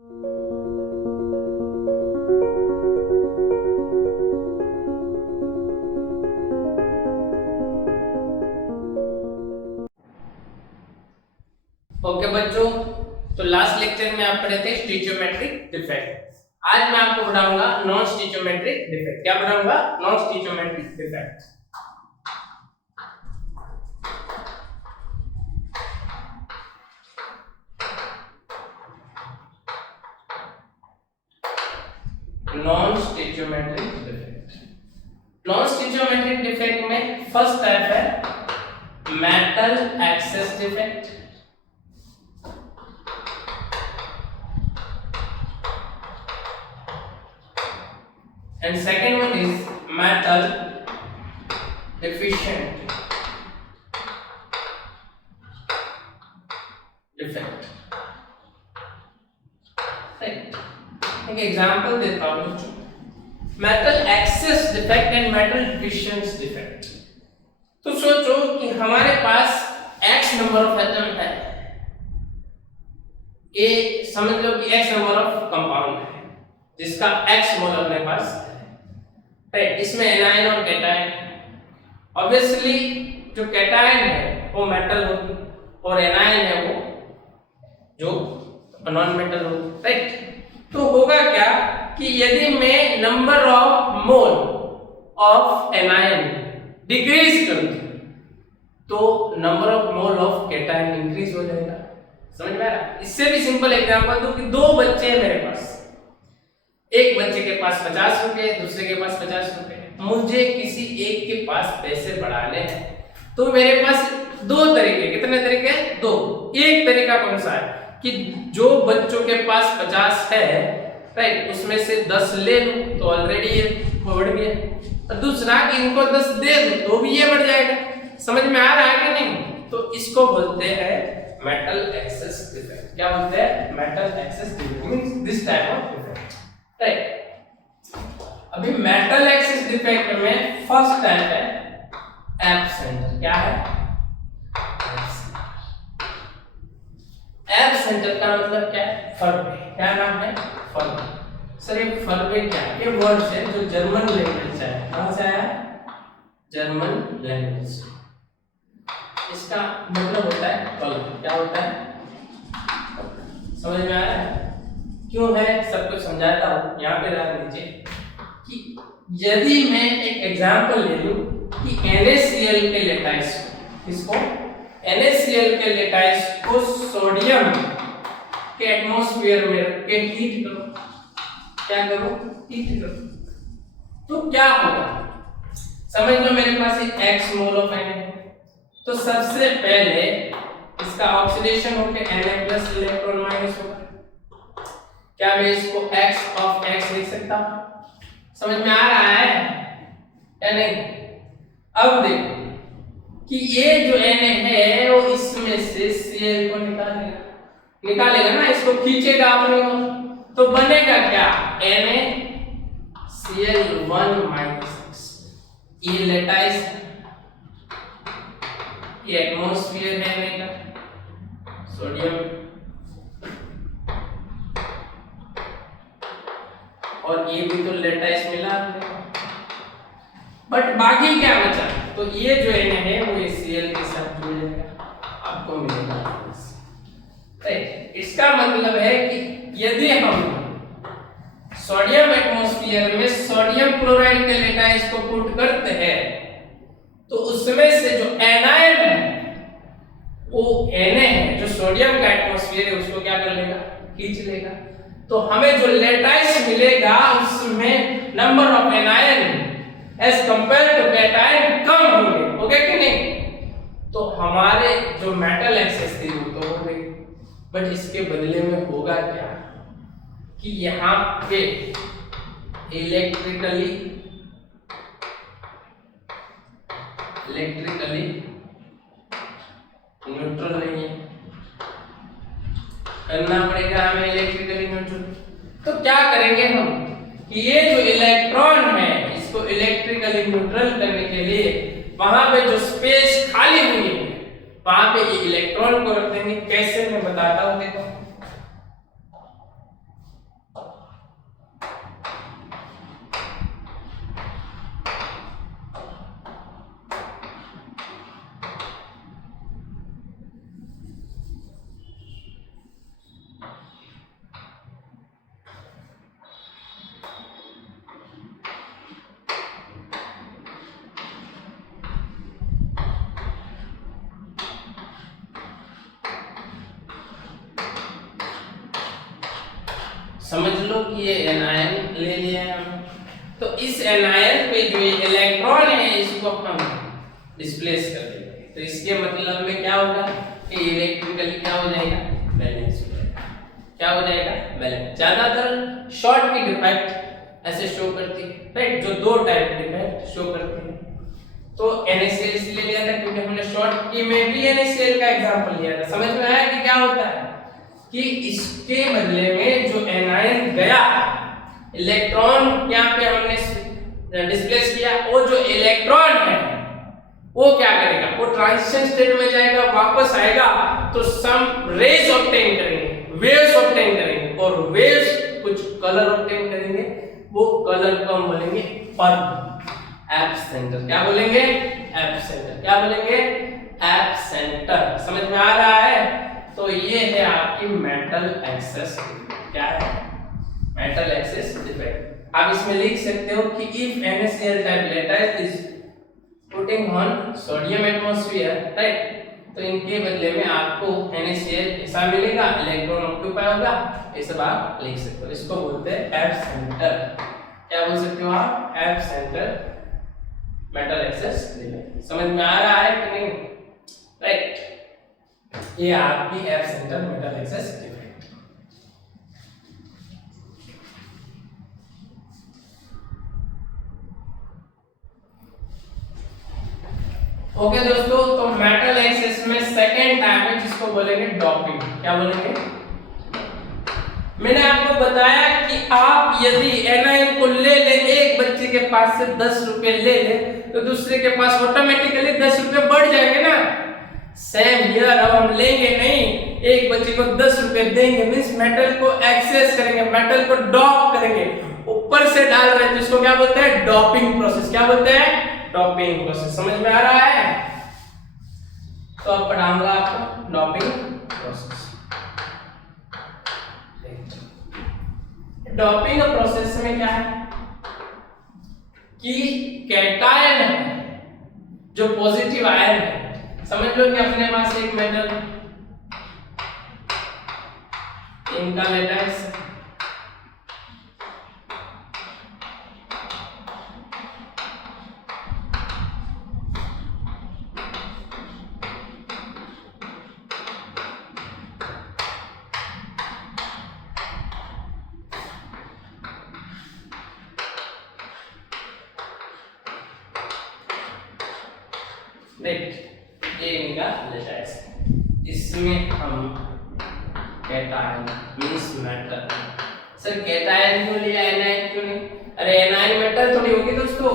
Okay बच्चों, तो last lecture में आप पढ़े थे स्टिचियोमेट्रिक डिफेक्ट। आज मैं आपको पढ़ाऊंगा नॉन स्टिचियोमेट्रिक डिफेक्ट। क्या पढ़ाऊंगा? Non stoichiometric defect. Non stoichiometric defect. Non stoichiometric defect में फर्स्ट टाइप है metal excess defect. And second one is metal deficient defect. Right. एक एग्जांपल देता हूँ बच्चों, metal excess defect and metal deficiency defect. तो सोचो कि हमारे पास x नंबर ऑफ एटम है, ये समझ लो कि x नंबर ऑफ कंपाउंड है जिसका x मोल अपने पास है। इसमें एनायन और कैटायन है। ऑब्वियसली जो कैटायन है वो मेटल होगी और एनायन है वो जो नॉन मेटल होगी। राइट। तो होगा क्या कि यदि मैं number of mole of anion decrease कर दूं तो number of mole of cation increase हो जाएगा। समझ में आ रहा है? इससे भी सिंपल एग्जांपल दूं कि दो बच्चे हैं मेरे पास, एक बच्चे के पास 50 रुपए, दूसरे के पास 50 रुपए। मुझे किसी एक के पास पैसे बढ़ाने हैं तो मेरे पास दो तरीके, कितने तरीके? दो। एक तरीका कौन सा है कि जो बच्चों के पास 50 है, राइट, उसमें से 10 ले लूं तो ऑलरेडी ये बढ़ गया, और दूसरा कि इनको 10 दे दूं तो भी ये बढ़ जाएगा। समझ में आ रहा है कि नहीं? तो इसको बोलते हैं मेटल एक्सेस डिफेक्ट। क्या बोलते हैं? Metal excess defect means this type of defect. Right. अभी मेटल एक्सेस डिफेक्ट में फर्स्ट टाइप है एब्सेंटर। क्या है? एब्सेंटर का मतलब क्या है? फर्वे। क्या नाम है? फर्वे। सर ये फर्वे क्या है? ये वर्ड है जो जर्मन लैंग्वेज से है। कहां से आया? German language. इसका मतलब होता है कलर। क्या होता है? समझ में आ रहा है? क्यों है सब कुछ समझाता हूं। यहाँ पे ध्यान दीजिए कि यदि मैं एक एग्जांपल ले लूं कि NaCl के लेटाइस, इसको NaCl के लेटाइस को सोडियम के एटमॉस्फेयर में रख के हीट करो। क्या करो? हीट करो तो क्या होगा? समझ लो मेरे पास x मोल ऑफ Na है, तो सबसे पहले इसका ऑक्सीडेशन होकर Na+ इलेक्ट्रॉन माइनस होगा। क्या मैं इसको x ऑफ x लिख सकता हूं? समझ में आ रहा है या नहीं? अब देखो कि ये जो Na है वो इसमें से Cl को निकालेगा ना, इसको खींचेगा अपनी ओर, तो बनेगा क्या? NaCl1-, ये लेटाइस, ये एटमॉस्फेयर है Na का, सोडियम, और ये भी तो लेटाइस मिला, बट बाकी क्या बचा? तो ये जो Na है वो Cl के साथ जुड़ जाएगा, आपको मिलेगा। इसका मतलब है कि यदि हम सोडियम एटमॉस्फेयर में सोडियम क्लोराइड के लेटाइस को पुट करते हैं तो उसमें से जो एनायन है वो Na है जो सोडियम का एटमॉस्फेयर है उसको क्या कर लेगा? खींच लेगा। तो हमें जो लेटाइस मिलेगा उसमें number of anion as compare to cation कम होंगे। ओके कि नहीं? तो हमारे जो मेटल एक्सेस थी वो तो हो गई, बट इसके बदले में होगा क्या कि यहाँ पे इलेक्ट्रिकली न्यूट्रल नहीं है, करना पड़ेगा हमें इलेक्ट्रिकली न्यूट्रल। तो क्या करेंगे हम कि ये जो इलेक्ट्रॉन है इसको इलेक्ट्रिकली न्यूट्रल करने के लिए वहां पे जो स्पेस खाली हुई है वहां पे ये इलेक्ट्रॉन को रख देंगे। कैसे? मैं बताता हूं। देखो समझ लो कि ये एनायन ले लिया है हमने, तो इस एनायन पे जो ये इलेक्ट्रॉन है इसको हम डिस्प्लेस कर देंगे, तो इसके मतलब में क्या होगा कि इलेक्ट्रिकली क्या हो जाएगा, बैलेंस हो जाएगा। क्या हो जाएगा, बैलेंस। ज्यादातर शॉर्ट की डिफेक्ट ऐसे शो करती है, राइट, जो दो टाइप डिफेक्ट शो करती है। तो NaCl इसलिए लिया था क्योंकि हमने शॉर्ट की में भी NaCl का एग्जांपल लिया था। समझ में आया कि क्या होता है कि इसके बदले में जो एनायन गया, इलेक्ट्रॉन यहाँ पे हमने डिस्प्लेस किया, वो जो इलेक्ट्रॉन है वो क्या करेगा, वो ट्रांजिशन स्टेट में जाएगा, वापस आएगा तो सम रेज ऑब्टेन करेंगे, वेव्स ऑब्टेन करेंगे, और वेव्स कुछ कलर ऑब्टेन करेंगे, वो कलर को हम बोलेंगे पर्ल एब्सेंटर। क्या बोलेंगे, एब्सेंटर। क्या बोलेंगे, एब्सेंटर। समझ में आ रहा है। तो ये है आपकी मेटल एक्सेस डिफेक्ट। क्या है, मेटल एक्सेस डिफेक्ट। आप इसमें लिख सकते हो कि if NaCl type lattice is putting on sodium atmosphere, right, तो इनके बदले में आपको NaCl ऐसा मिलेगा, इलेक्ट्रॉन ऑक्यूपाई होगा, ये सब आप लिख सकते हो। इसको बोलते हैं एब्सेंटर। क्या बोल सकते हो आप, एब्सेंटर मेटल एक्सेस डिफेक्ट। समझ में आ रहा है कि नहीं, राइट, ये आपकी एब्सेंटर मेटल एक्सेस डिफेक्ट। ओके दोस्तों, तो मेटल एक्सेस में सेकंड टाइप है जिसको बोलेंगे डॉपिंग। क्या बोलेंगे, मैंने आपको बताया कि आप यदि एनायन को ले ले, एक बच्चे के पास से 10 रुपए ले ले तो दूसरे के पास ऑटोमेटिकली 10 रुपए बढ़ जाएंगे ना। सेम हियर, अब हम लेंगे नहीं, एक बच्चे को 10 रुपए देंगे, मींस मेटल को एक्सेस करेंगे, मेटल को डॉप करेंगे, ऊपर से डाल रहे हैं, जिसको क्या बोलते हैं, डॉपिंग प्रोसेस। क्या बोलते हैं, डॉपिंग प्रोसेस। समझ में आ रहा है। तो अब पढ़ाऊंगा आपको डॉपिंग प्रोसेस। डॉपिंग प्रोसेस में क्या है कि कैटायन है जो पॉजिटिव आयन है, समझ लो कि अपने पास एक मेटल, इनका लेटाइस, ये इनका लेटाइस, इसमें हम cation means metal. Sir cation क्यों लिया, एनायन क्यों नहीं? अरे एनायन मेटल थोड़ी होगी दोस्तों,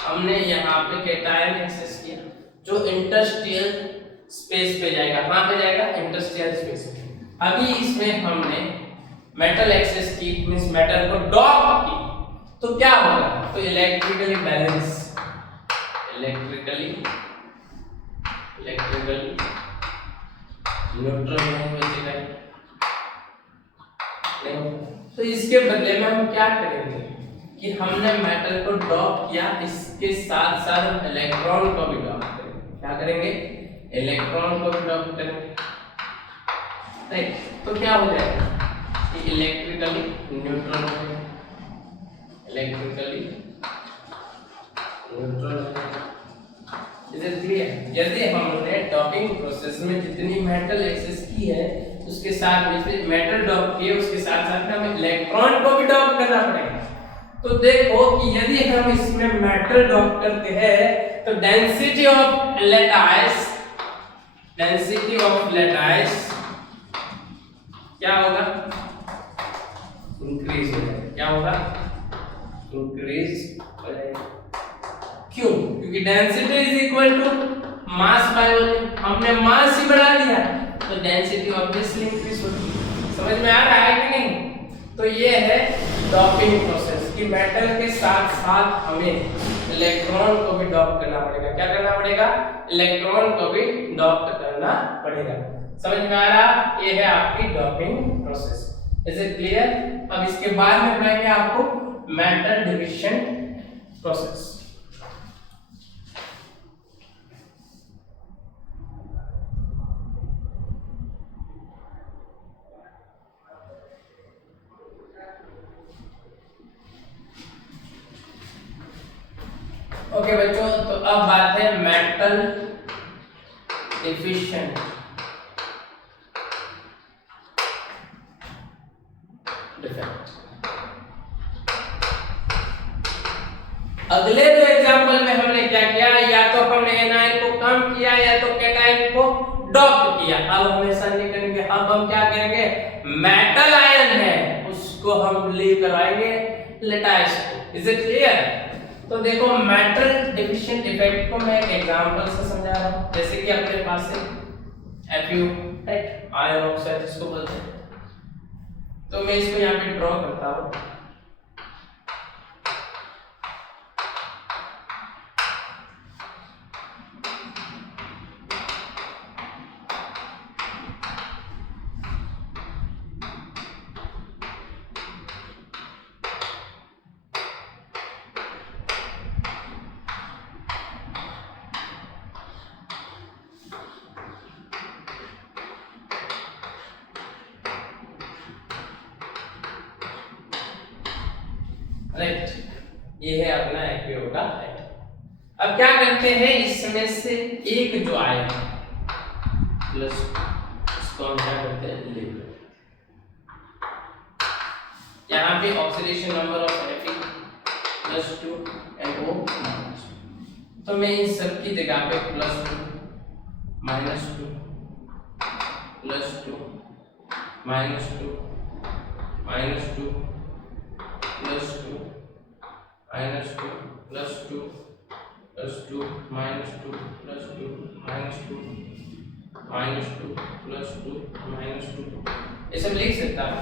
हमने यहाँ पे कैटायन एक्सेस किया जो इंटरस्टिशियल स्पेस पे जाएगा। कहाँ पे जाएगा, इंटरस्टिशियल स्पेस पे। अभी इसमें हमने मेटल एक्सेस की, मींस मेटल को डॉप की, तो क्या होगा, तो इलेक्ट्रिकली बैलेंस, इलेक्ट्रिकली न्यूट्रल नहीं बचेगा। तो इसके बदले में हम क्या करेंगे कि हमने मेटल को डॉप किया, इसके साथ साथ इलेक्ट्रॉन को भी डॉप करेंगे। क्या करेंगे, इलेक्ट्रॉन को भी डॉप करेंगे, राइट। तो क्या हो जाएगा कि इलेक्ट्रिकली न्यूट्रल हो जाएगा, इलेक्ट्रिकली न्यूट्रल हो जाएगा। यदि हमने डॉपिंग प्रोसेस में जितनी मेटल एक्सेस की है उसके साथ में मेटल डॉप किए, उसके साथ साथ हमें इलेक्ट्रॉन को भी डॉप करना पड़ेगा। तो देखो कि यदि हम इसमें मेटल डॉप करते हैं तो डेंसिटी ऑफ लेटाइस, क्या होगा, इंक्रीज हो जाएगा। क्या होगा, इंक्रीज हो जाएगा। क्यों, क्योंकि density is equal to mass by volume, हमने मास ही बढ़ा दिया तो डेंसिटी ऑब्वियसली इंक्रीज होगी। समझ में आ रहा है कि नहीं। तो ये है डॉपिंग प्रोसेस कि मेटल के साथ साथ हमें इलेक्ट्रॉन को भी डॉप करना पड़ेगा। क्या करना पड़ेगा, इलेक्ट्रॉन को भी डॉप करना पड़ेगा। समझ में आ रहा, ये है आपकी doping process. Is it clear. अब इसके बाद में पढ़ाएंगे आपको metal division process. Metal deficient defect. अगले दो एग्जांपल में हमने क्या किया, या तो हमने एनायन को कम किया या तो कैटायन को डॉप्ड किया। अब हम ऐसा नहीं करेंगे, अब हम क्या करेंगे, मेटल आयन है उसको हम लीव करवाएंगे लेटाइस को। Is it clear? तो देखो मेटल डिफिशिएंट इफेक्ट को मैं एक एग्जांपल से समझा रहा हूं। जैसे कि अपने पास है Fu, राइट, आयरन ऑक्साइड जिसको बोलते हैं। तो मैं इसको यहां पे ड्रॉ करता हूं। राइट, ये है अपना Fu का आयन। अब क्या करते हैं, इसमें से एक जो आयन प्लस इसको हम क्या करते हैं, लीव करते हैं। यहाँ पे oxidation number of Fe+2 NO-। तो मैं इन सब की जगह पे +2 -2 +2 -2 -2 +2 -2 +2 +2 -2 +2 -2 -2 +2 -2 ये सब लिख सकता हूं।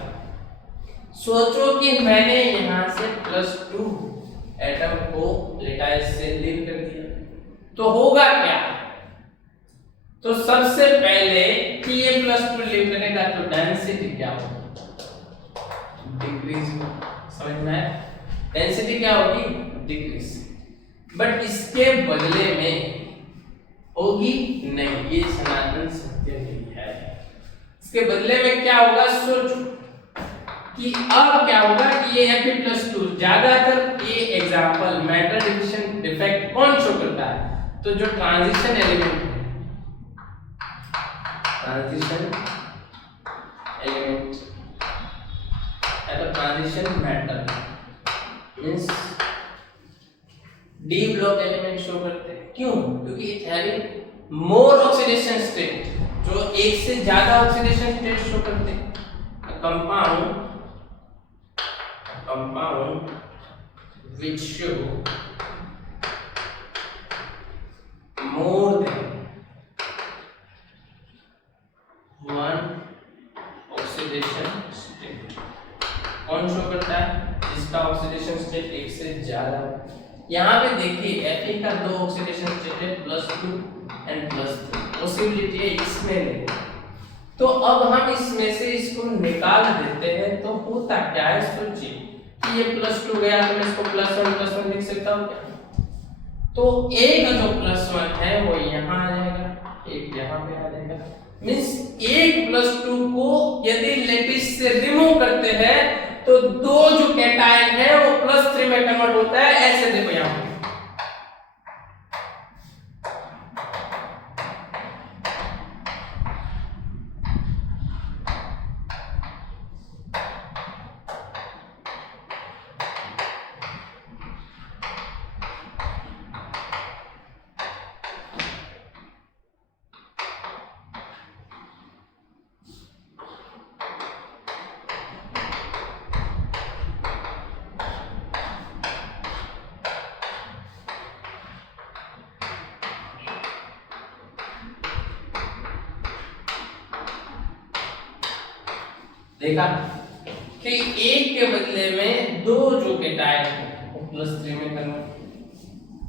सोचो कि मैंने यहां से +2 एटम को लेटाइस से लीव कर दिया, तो होगा क्या? तो सबसे पहले कि ये +2 लीव करेगा तो डेंसिटी क्या होगी, डिक्रीज। समझ में आया? डेंसिटी क्या होगी, डिक्रीज। बट इसके बदले में होगी नहीं, ये सनातन सत्य नहीं है। इसके बदले में क्या होगा, सोचो कि अब क्या होगा कि ये Fe+2 ज्यादातर ये एग्जांपल मेटल डिफिशिएंट डिफेक्ट कौन शो करता है, तो जो ट्रांजिशन एलिमेंट है, ट्रांजिशन एलिमेंट या तो transition metal means D block element show करते हैं। क्यों? क्योंकि it having more oxidation state, जो एक से ज्यादा ऑक्सीडेशन स्टेट शो करते हैं। Compound which show more than one oxidation state। कौन शो करता है, जिसका ऑक्सीडेशन स्टेट एक से ज्यादा। यहाँ पे देखिए Fe का दो ऑक्सीडेशन स्टेट है, +2 एंड +3। पॉसिबिलिटी है इसमें नहीं, तो अब हम इसमें से इसको निकाल देते हैं। तो होता क्या है, सोचिए कि ये +2 गया तो मैं इसको +1 लिख सकता हूँ क्या? तो एक जो +1 है वो यहाँ आ जाएगा, एक यहाँ पे आ जाएगा। मींस एक +2 को यदि लेटिस से रिमूव करते हैं तो दो जो कैटायन है वो +3 में कन्वर्ट होता है। ऐसे देखो यहाँ पे देखा कि एक के बदले में दो जो कैटायन है वो +3 में कन्वर्ट।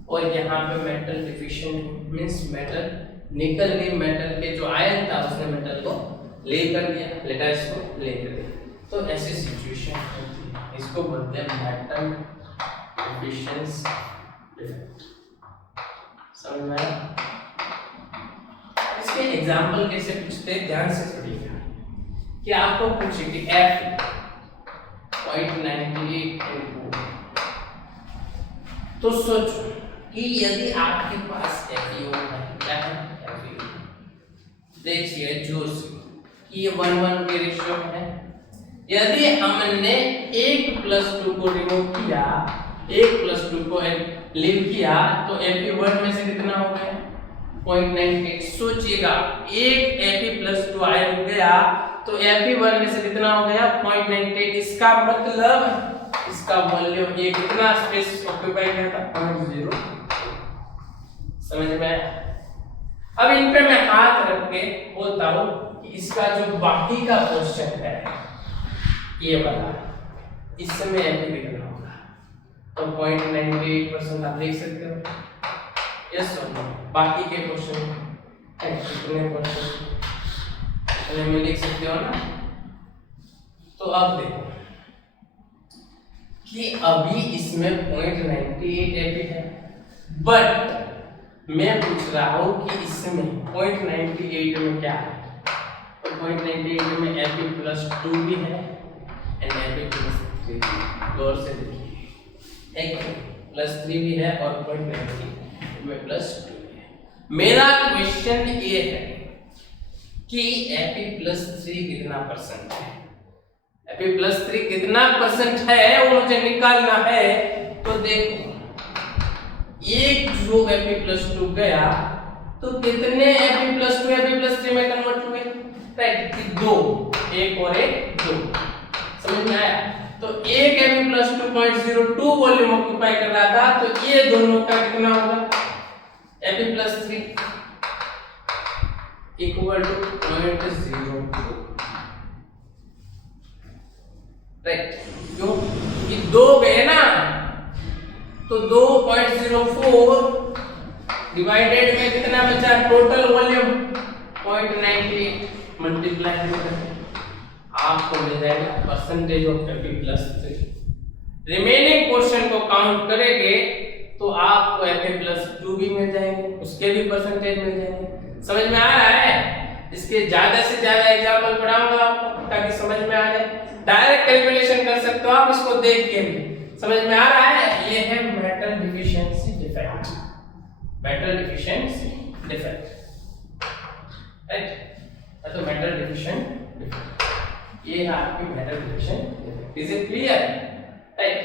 और यहाँ पे मेटल डिफिशिएंट मींस मेटल निकल गई, मेटल के जो आयन था उसने मेटल को ले कर दिया, लेटाइस को ले कर दिया। तो ऐसी सिचुएशन होती है, इसको बोलते हैं मेटल डिफिशिएंसी डिफेक्ट। समझ में आया? इसके एग्जांपल कैसे पूछते हैं, ध्यान से सुनिएगा कि आपको पूछे कि F 0.98 तो सोचो कि यदि आपके पास FeO है, क्या है FeO, देखिए जूस कि ये 1:1 के रेशियो में है। यदि हमने 1+2 को रिमूव किया, 1+2 को लीव किया, तो Fe1 में से कितना हो गया 0.98। सोचिएगा 1 Fe+2 आयन हो गया तो Fe1 में से कितना हो गया 0.98। इसका मतलब इसका वॉल्यूम ये कितना स्पेस ऑक्यूपाई करता 0.0। समझ में आया? अब इन पे मैं हाथ रख के बोलता हूं कि इसका जो बाकी का क्वेश्चन है ये वाला, इसमें Fe कितना होगा, तो 0.98% आप देख सकते हो। यस और नो, बाकी के क्वेश्चन कितने क्वेश्चन में लिख सकते हो ना। तो अब देखो कि अभी इसमें 0.98 Fe है, बट मैं पूछ रहा हूं कि इसमें 0.98 में क्या है, तो 0.98 में Fe+2 भी है एंड Fe+3। गौर से देखिए, एक +3 भी है और 0.98 में +2 है। मेरा क्वेश्चन ये है कि Fe+3 कितना परसेंट है, Fe+3 कितना परसेंट है वो मुझे निकालना है। तो देखो एक जो Fe+2 गया तो कितने Fe+2 Fe+3 में कन्वर्ट हुए, राइट, दो, एक और एक दो। समझ में आया? तो एक Fe+2 0.02 वॉल्यूम ऑक्यूपाई कर रहा था, तो ये दोनों का कितना होगा Fe+3 इक्वल टू 0.02, राइट। क्यों? ये दो गए ना, तो 2.04 डिवाइडेड में कितना बचा, टोटल वॉल्यूम 0.98 मल्टीप्लाई करके आपको मिल जाएगा percentage of Fe+3। Remaining portion को काउंट करेंगे तो आपको Fe+2 भी मिल जाएंगे, उसके भी परसेंटेज मिल जाएंगे। समझ में आ रहा है? इसके ज्यादा से ज्यादा एग्जांपल पढ़ाऊंगा आपको ताकि समझ में आ जाए। डायरेक्ट कैलकुलेशन कर सकते हो आप इसको देख के भी। समझ में आ रहा है? ये है metal deficiency defect, metal deficiency defect, right. तो मेटल डिफिशिएंट डिफेक्ट, ये है आपकी metal deficient defect. Is it clear? Right.